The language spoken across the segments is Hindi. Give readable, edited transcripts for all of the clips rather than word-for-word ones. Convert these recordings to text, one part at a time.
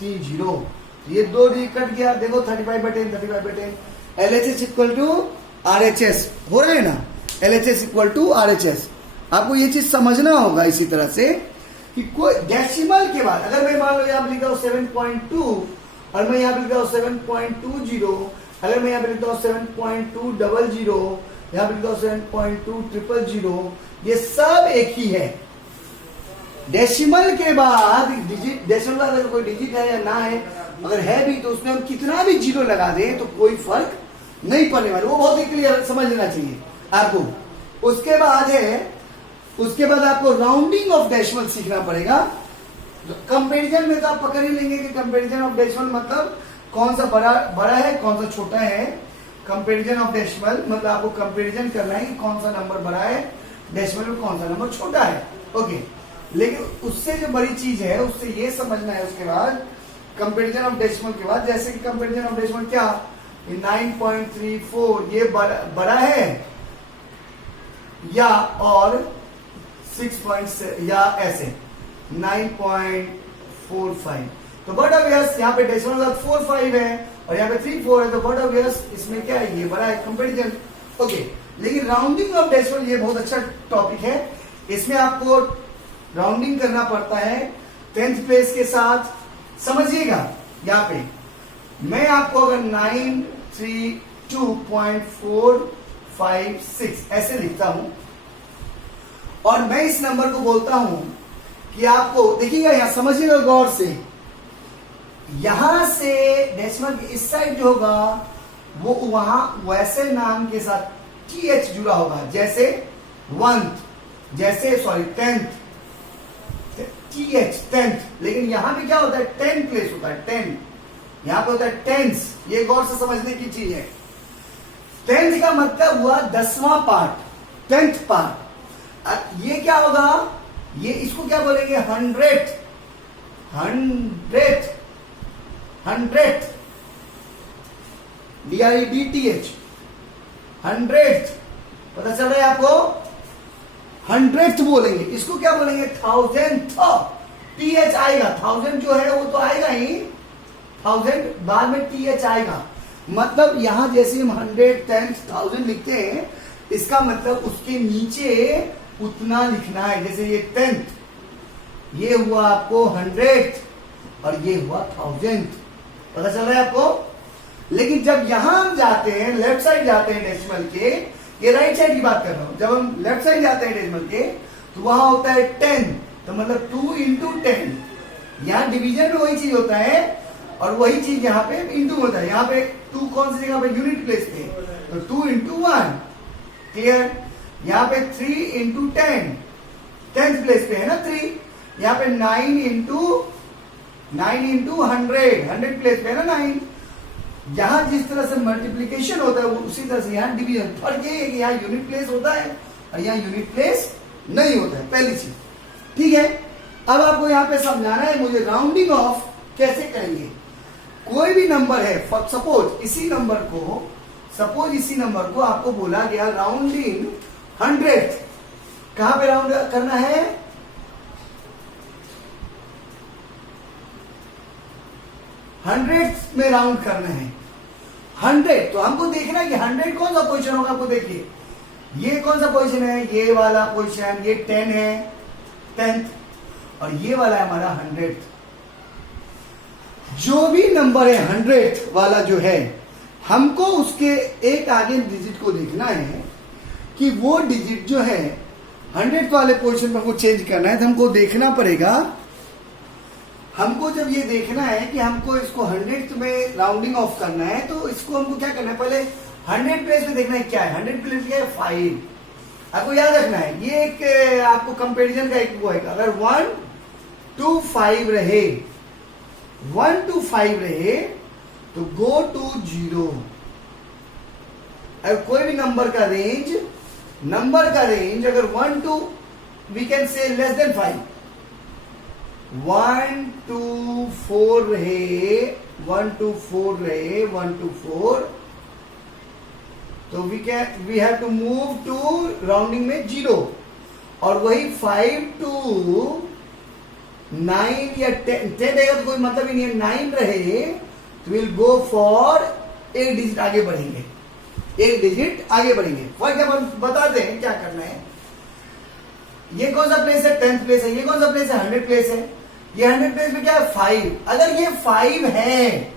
3 जीरो, ये 2 डी कट गया, देखो 35/10 35/10। LHS इक्वल टू RHS हो रहा है ना, LHS इक्वल टू RHS। आपको ये चीज समझना होगा इसी तरह से कि कोई डेसिमल के बाद अगर मैं मान लो यहाँ पे लिखता हूँ 7.2 और मैं यहाँ पे लिखता हूँ 7.20, अगर मैं यहाँ पे लिखता हूँ 7.200, यहाँ पे लिखता हूँ 7.200, ये सब एक ही है। डेसिमल के बाद डिजिट, डेसिमल के बाद अगर कोई डिजिट है या ना है, अगर है भी तो उसमें हम कितना भी जीरो लगा दें तो कोई फर्क नहीं पड़ने वाला, वो बहुत ही क्लियर समझ लेना चाहिए आपको। उसके बाद आपको राउंडिंग ऑफ डेसिमल सीखना पड़ेगा। कंपैरिजन में तो आप पकड़ ही लेंगे कि कंपैरिजन ऑफ डेसिमल मतलब कौन सा बड़ा है कौन सा छोटा है। कंपैरिजन ऑफ डेसिमल मतलब आपको कंपैरिजन करना है कि कौन सा नंबर बड़ा है डेसिमल में, कौन सा नंबर छोटा है। ओके, लेकिन उससे जो बड़ी चीज है उससे ये समझना है उसके बाद कंपैरिजन ऑफ डेसिमल के बाद, जैसे कि कंपैरिजन ऑफ डेसिमल क्या 9.34 ये बड़ा है या और 6 या ऐसे 9.45, तो बट ऑब्वियस यहाँ पे डेसिमल का 45 है और यहाँ पे 34 है, तो बट ऑब्वियस इसमें क्या है, ये बड़ा है कंपैरिजन। ओके, लेकिन राउंडिंग ऑफ डेसिमल ये बहुत अच्छा टॉपिक है, इसमें आपको राउंडिंग करना पड़ता है 10th प्लेस के साथ। समझिएगा यहाँ पे मैं आपको अगर 932.456 ऐसे लिखता हूं और मैं इस नंबर को बोलता हूं कि आपको देखिएगा, यहां समझिएगा गौर से, यहां से डेसिमल के इस साइड जो होगा वो वहां वैसे नाम के साथ TH जुड़ा होगा, जैसे 10th TH 10th, लेकिन यहां पे क्या होता है 10 प्लेस होता है 10, यहां पे होता है टेंस। ये गौर से समझने की चीज है। 10th का मतलब हुआ 10वां पार्ट, 10th पार्ट। ये क्या होगा, ये इसको क्या बोलेंगे 100th DREDTH 100th, पता चल रहा है आपको, 100th बोलेंगे। इसको क्या बोलेंगे 1000th, TH आएगा, 1000 जो है वो तो आएगा ही, 1000 बाद में TH आएगा। मतलब यहां जैसे हम 100, 10, 1000 लिखते हैं, इसका मतलब उसके नीचे उतना लिखना है। जैसे ये 10th, ये हुआ आपको 100th और ये हुआ 1000th, पता चल रहा है आपको। लेकिन जब यहां हम जाते हैं, लेफ्ट साइड जाते हैं डेसिमल के, ये राइट साइड की बात कर रहा हूं, जब हम लेफ्ट साइड जाते हैं डेसिमल के तो वहां होता है 10, तो मतलब 2 into 10। यहां डिवीजन में वही चीज होता है और वही चीज यहाँ पे इंटू होता है। यहाँ पे 2 कौन सी जगह पे, यूनिट प्लेस पे, तो 2 into 1, क्लियर। यहाँ पे 3 into 10, 10th प्लेस पे है ना 3। यहाँ पे 9 into 100 प्लेस पे है ना 9। यहां जिस तरह से मल्टीप्लीकेशन होता है उसी तरह से यहाँ डिवीजन। फर्क ये है कि यहाँ यूनिट प्लेस होता है और यहाँ यूनिट प्लेस नहीं होता है, पहली चीज, ठीक है। अब आपको यहाँ पे समझाना है मुझे राउंडिंग ऑफ कैसे करेंगे। कोई भी नंबर है, सपोज इसी नंबर को आपको बोला गया राउंडिंग 100, कहां पे राउंड करना है, 100 में राउंड करना है। 100 तो हमको देखना है कि 100 कौन सा पोजीशन होगा। आपको देखिए ये कौन सा पोजीशन है, ये वाला पोजीशन, ये 10 है 10th और ये वाला है हमारा 100th। जो भी नंबर है 100th वाला जो है, हमको उसके एक आगे डिजिट को देखना है कि वो डिजिट जो है 100th वाले पोजीशन में हमको चेंज करना है। तो हमको देखना पड़ेगा, हमको जब ये देखना है कि हमको इसको 100th में राउंडिंग ऑफ करना है, तो इसको हमको क्या करना है, पहले 100 प्लेस में देखना है क्या है, 100 प्लेस क्या है 5। आपको याद रखना है ये एक आपको कंपैरिजन का एक वो है, अगर 1 to 5 रहे, 1 to 5 रहे तो गो टू 0। अगर कोई भी नंबर का रेंज अगर 1 to we can say less than 5, 1 to 4 रहे, 1 to 4 रहे, 1 to 4, तो we have to move to rounding में 0। और वही 5 to 9 या 10 रहेगा तो कोई मतलब ही नहीं है, 9 रहे तो विल गो फॉर एक डिजिट आगे बढ़ेंगे, एक डिजिट आगे बढ़ेंगे। फॉर एग्जाम्पल बता दें क्या करना है। ये कौन सा प्लेस है? 10th प्लेस है। ये कौन सा प्लेस है? 100 प्लेस है। ये 100 प्लेस में क्या है? 5। अगर ये 5 है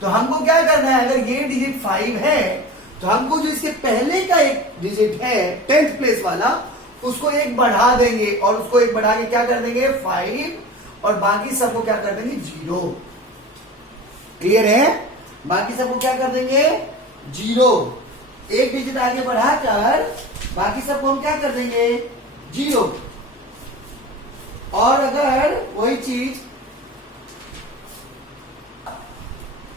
तो हमको क्या करना है? अगर ये डिजिट 5 है तो हमको जो इसके पहले का एक डिजिट है 10th प्लेस वाला, उसको एक बढ़ा देंगे और उसको एक बढ़ा के क्या कर देंगे? 5, और बाकी सबको क्या कर देंगे? 0। क्लियर है? बाकी सबको क्या कर देंगे? 0। एक डिजिट आगे बढ़ाकर बाकी सबको हम क्या कर देंगे? 0। और अगर वही चीज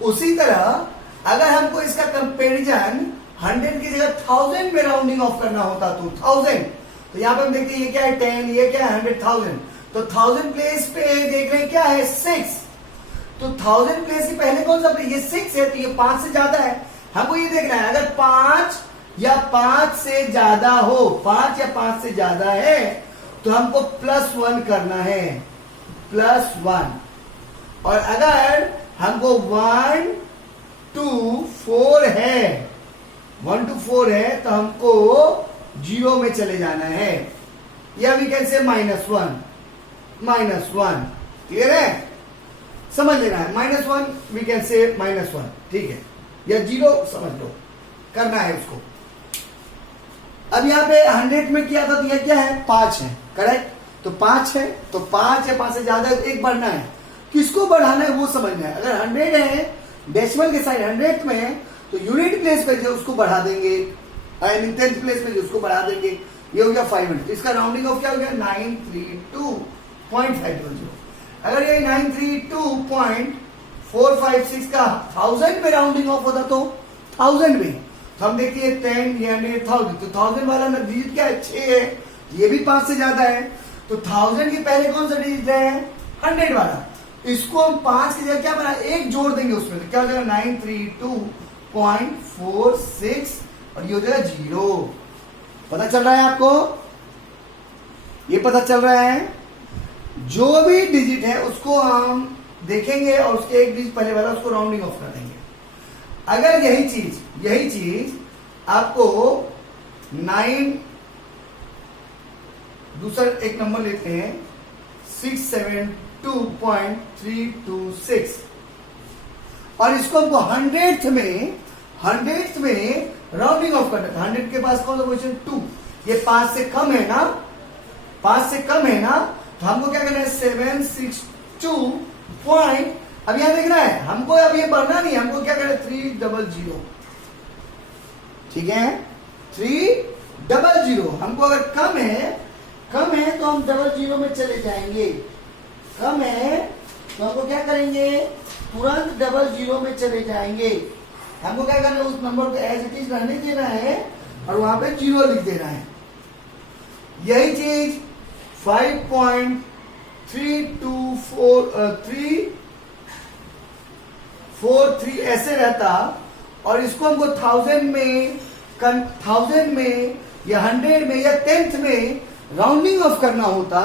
उसी तरह अगर हमको इसका कंपैरिजन 100 की जगह 1000 में राउंडिंग ऑफ करना होता तो 1000, तो यहां पे हम देखते हैं ये क्या है? 10, ये क्या है? 100,000। तो 1000 प्लेस पे देख रहे हैं क्या है? 6। तो 1000 प्लेस के पहले कौन सा प्लेस? ये 6 है, तो ये 5 से ज्यादा है। हमको ये देखना है अगर 5 या 5 से ज्यादा हो, 5 या 5 से ज्यादा है तो हमको +1 करना है, +1। और अगर हमको 1 to 4 है, 1 to 4 है तो हमको 0 में चले जाना है, या वी कैन से -1, -1। क्लियर है? समझ लेना है। -1 वी कैन से -1, ठीक है, या 0 समझ लो, करना है उसको। अब यहाँ पे 100 में किया था तो यह क्या है? 5 है, करेक्ट। तो 5 है तो 5 या 5 से ज्यादा है तो एक बढ़ना है। किसको बढ़ाना है वो समझना है। अगर 100 है, डेसिमल के साइड 100 में है, तो यूनिट प्लेस पे जो उसको बढ़ा देंगे, आई मीन 10th प्लेस पे जो उसको बढ़ा देंगे, ये हो गया 500। इसका राउंडिंग ऑफ क्या हो गया? 932.500। अगर ये 932.456 का 1000 में राउंडिंग ऑफ होता तो 1000 में, तो हम देखिए 10 या 1000, तो 1000 वाला ना डिजिट क्या है? 6 है, ये भी 5 से ज्यादा है। तो 1000 के पहले कौन सा डिजिट है? 100 वाला। इसको हम 5 की जगह क्या बना? एक जोड़ देंगे उसमें, तो क्या हो जाएगा? 932.46, और ये हो जाएगा 0। पता चल रहा है आपको? ये पता चल रहा है? जो भी डिजिट है उसको हम देखेंगे और उसके एक डिजिट पहले वाला उसको राउंडिंग ऑफ कर देंगे। अगर यही चीज आपको 9, दूसरा एक नंबर लेते हैं 672.326, और इसको हमको 100th में राउंडिंग ऑफ करना था। 100 के पास कौन सा पोजीशन? 2। ये 5 से कम है ना, 5 से कम है ना, तो हमको क्या करना है? 762 पॉइंट, अब यहां देखना है हमको, अब ये बढ़ना नहीं, हमको क्या करना है? 300। ठीक है, 300। हमको अगर कम है तो हम 00 में चले जाएंगे। कम है तो हमको क्या करेंगे? तुरंत 00 में चले जाएंगे। हमको क्या करना है? उस नंबर को एज इट इज रहने देना है और वहां पे 0 लिख देना है। यही चीज 5.324 ऐसे रहता, और इसको हमको 1000 में या 100 में या 10th में राउंडिंग ऑफ करना होता।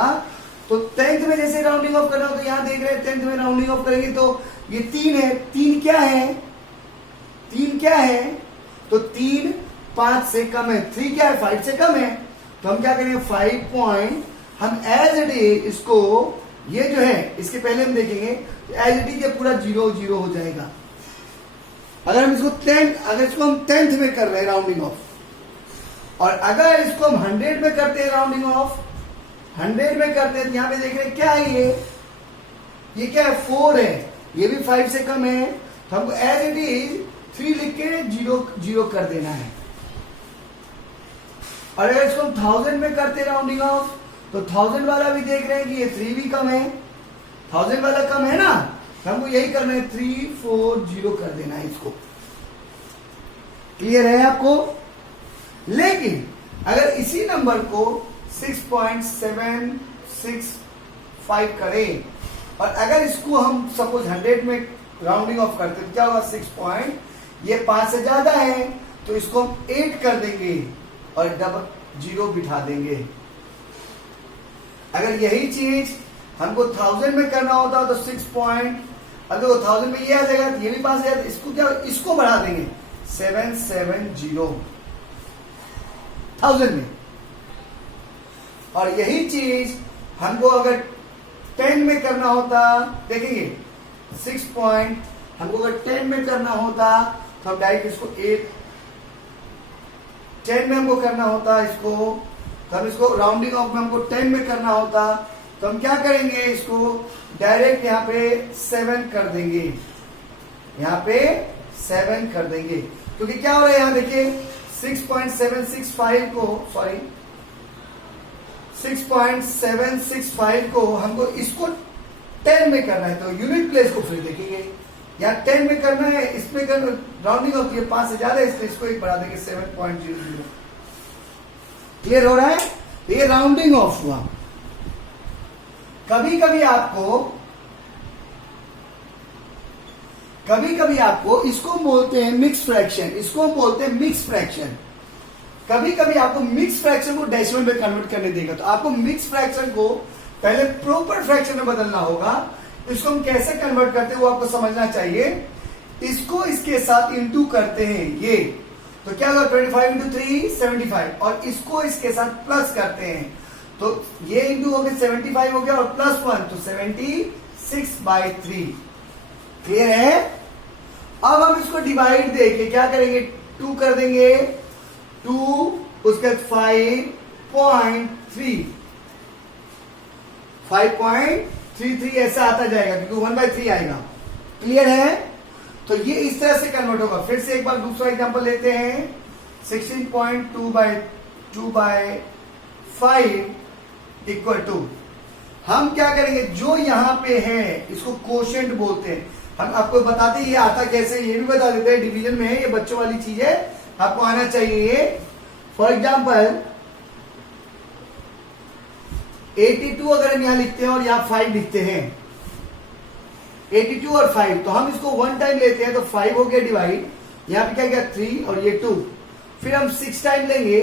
तो 10th में जैसे राउंडिंग ऑफ करना हो तो यहां देख रहे हैं 10th में राउंडिंग ऑफ करेंगे तो ये 3 है। 3 क्या है? 3 क्या है? तो 3 5 से कम है। 3 क्या है? 5 से कम है। तो हम क्या करेंगे? 5 पॉइंट, हम एज इट इज इसको, ये जो है इसके पहले हम देखेंगे एज इट इज पूरा 0 हो जाएगा। अगर हम इसको 10th में कर रहे हैं राउंडिंग ऑफ, और अगर इसको हम 100 में करते हैं राउंडिंग ऑफ, 100 में करते हैं, यहां पे देख रहे हैं क्या है? ये क्या है? 4 है, ये भी 5 से कम है, तो हमको एज इट इज 3 लिख के 0 कर देना है। और अगर इसको हम 1000 में करते राउंडिंग ऑफ, तो 1000 वाला भी देख रहे हैं कि ये 3 भी कम है, 1000 वाला कम है ना, तो हमको यही करना है, 340 कर देना है इसको। क्लियर है आपको? लेकिन अगर इसी नंबर को 6.765 करें, और अगर इसको हम सपोज 100 में राउंडिंग ऑफ करते तो क्या होगा? 6 पॉइंट, ये 5 से ज्यादा है तो इसको हम 8 कर देंगे और 00 बिठा देंगे। अगर यही चीज हमको 1000 में करना होता तो 6 पॉइंट, अब देखो 1000 में ये आ जाएगा, ये भी पास आ जाएगा, इसको क्या, इसको बढ़ा देंगे 770 1000 में। और यही चीज हमको अगर 10 में करना होता, देखेंगे 6 पॉइंट, हमको अगर 10 में करना होता तो हम डायरेक्ट इसको 10 में हमको करना होता इसको, तो हम इसको राउंडिंग ऑफ में हमको 10 में करना होता तो हम क्या करेंगे, इसको डायरेक्ट यहाँ पे 7 कर देंगे, यहाँ पे 7 कर देंगे, क्योंकि क्या हो रहा है यहाँ देखिए 6.765 को, सॉरी 6.765 को हमको इसको 10 में करना है, तो यूनिट प्लेस को फिर देखेंगे, यहाँ 10 में करना है, इसमें करना राउंडिंग होती है 5 से ज्यादा, इसलिए इसको एक बढ़ा देंगे 7.00। क्लियर हो रहा है? ये राउंडिंग ऑफ हुआ। कभी कभी आपको इसको बोलते हैं मिक्स फ्रैक्शन, इसको बोलते हैं मिक्स फ्रैक्शन। कभी कभी आपको मिक्स फ्रैक्शन को डेसिमल में कन्वर्ट करने देगा, तो आपको मिक्स फ्रैक्शन को पहले प्रॉपर फ्रैक्शन में बदलना होगा। इसको हम कैसे कन्वर्ट करते हैं वो आपको समझना चाहिए। इसको इसके साथ इंटू करते हैं, ये तो क्या होगा 25 इंटू 3 75, और इसको इसके साथ प्लस करते हैं, तो ये इंटू हो गया 75 हो गया, और प्लस 1 तो 76/3। क्लियर है? अब हम इसको डिवाइड देके क्या करेंगे, 2 कर देंगे, 2 उसके बाद 5.33 ऐसा आता जाएगा, क्योंकि 1/3 आएगा। क्लियर है? तो ये इस तरह से कन्वर्ट होगा। फिर से एक बार दूसरा एग्जांपल लेते हैं, 16.2/5 इक्वल टू, हम क्या करेंगे, जो यहां पे है इसको कोशेंट बोलते हैं। हम आपको बताते हैं ये आता कैसे, ये भी बता देते हैं, डिवीजन में है, ये बच्चों वाली चीज है, आपको आना चाहिए। फॉर एग्जाम्पल 82 अगर हम यहां लिखते हैं और यहां 5 लिखते हैं, 82 और 5, तो हम इसको 1 टाइम लेते हैं तो 5 हो गया डिवाइड, यहां पे क्या गया 3 और ये 2, फिर हम 6 टाइम लेंगे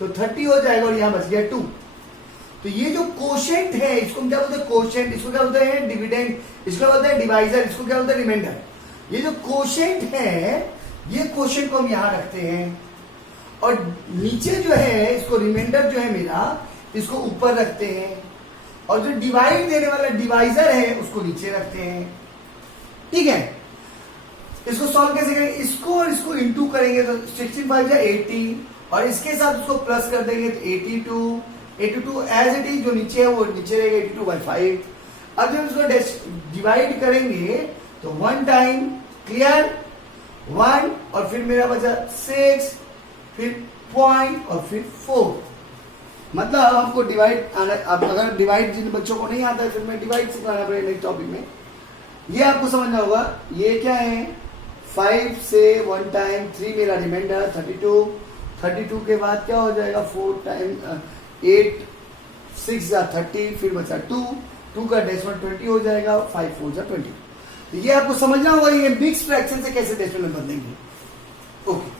तो 30 हो जाएगा और यहां बच गया 2। तो ये जो कोशेंट है इसको हम क्या बोलते हैं, कोशेंट, इसको क्या बोलते हैं डिविडेंड, इसको बोलते हैं डिवाइजर, इसको क्या बोलते हैं रिमाइंडर। ये जो कोशेंट है, ये कोशेंट को हम यहां रखते हैं, और नीचे जो है इसको रिमाइंडर जो है मेरा, इसको ऊपर रखते हैं, और जो डिवाइड देने वाला डिवाइजर है उसको नीचे रखते हैं। ठीक है? इसको सॉल्व कैसे करेंगे, इसको और इसको इंटू करेंगे तो 16 या 80, और इसके साथ उसको प्लस कर देंगे तो 82 एज इट इज, जो नीचे है वो नीचे रहेगा 82/5। अब जब इसको डिवाइड करेंगे तो 1 टाइम, क्लियर, 1, और फिर मेरा बचा 6, फिर पॉइंट, और फिर 4। मतलब आपको डिवाइड आना, अब अगर डिवाइड जिन बच्चों को नहीं आता है फिर मैं डिवाइड सिखाना पड़ेगा नेक्स्ट टॉपिक में, ये आपको समझना होगा। ये क्या है, 5 से 1 टाइम 3 मेरा रिमाइंडर 32 के बाद क्या हो जाएगा 4 टाइम 8 6 या 30, फिर बचा 2 का डेसिमल 20 हो जाएगा, 5 4 जा 20। तो ये आपको समझना होगा ये मिक्स फ्रैक्शन से कैसे डेसिमल में बदलेंगे। ओके।